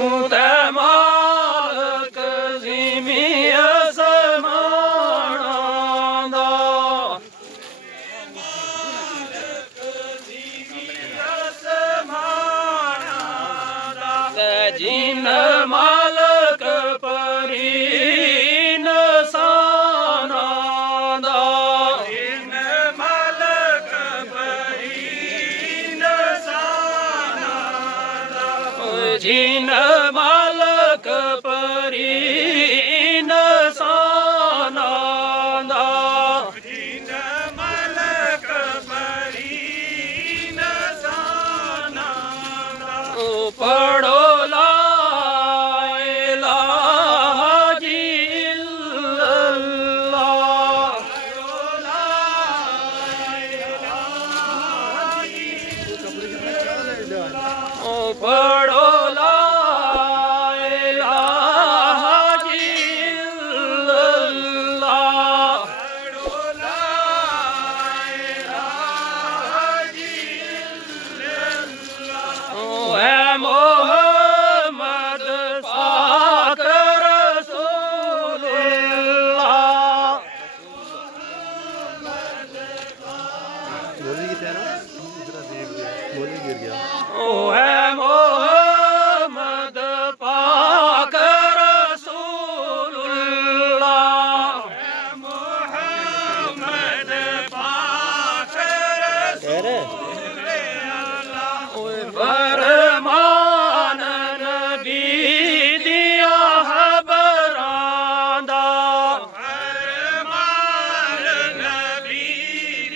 ਤੂੰ ਤੇ ਮਾਲਕ ਜ਼ਿਮੀ ਅਸਮਾਨਾਂ ਦਾ ਤੇ ਜਿਨ ਮਾਲਕ ਪਰੀ ਇਨਸਾਨਾਂ ਦਾ ਜਿਨ ਮਾਲਕ ਪਰੀ ਇਨਸਾਨਾਂ ਦਾ ਜਿਨ ਮਾਲਕ ਪਰੀ ਇਨਸਾਨਾਂ ਦਾ ਜਿਨ ਮਾਲਕ ਪਰੀ ਇਨਸਾਨਾਂ ਦਾ ਪੜੋ ਪੜੋ ਲਾ ਇਲਾਹਾ ਇਲੱਲਾਹ ਪੜੋ ਲਾ ਇਲਾਹਾ ਇਲੱਲਾਹ ਐ ਮੁਹੰਮਦ ਪਾਕ ਰਸੂਲੁल्लाह बोली कितने ना इधर देख बोली गिर गया ओ है मोहम्मद पाक रसूलुल्लाह है मोहम्मद पाक रसूलुल्लाह ओए फरमान नबी दिया खबरां दा फरमान नबी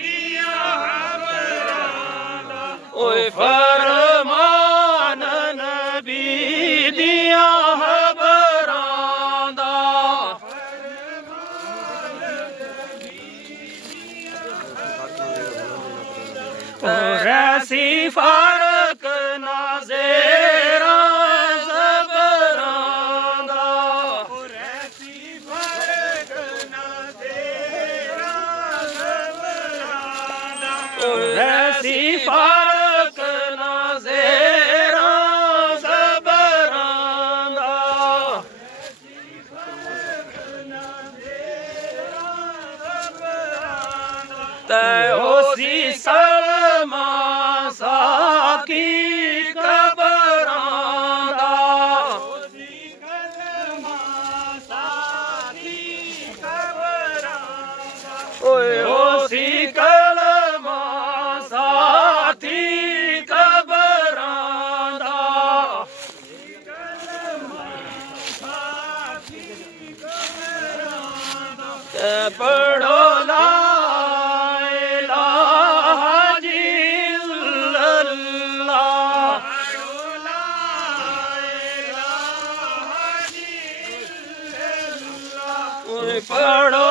दिया खबरां दा ओए फरमान नबी दिया खबरां दा ऐसी फर्क ना ज़ेरा ज़बरां दा ऐसी फर्क ना ज़ेरा ज़बरां दा ऐसी फर्क ना ज़ेरा ज़बरां दा ते उसी सलमा साकी कबरां दा उसी कलमा साकी कबरां दा ओए उसी कलमा साथी कबरां दा ते पढ़ो ला पढ़ो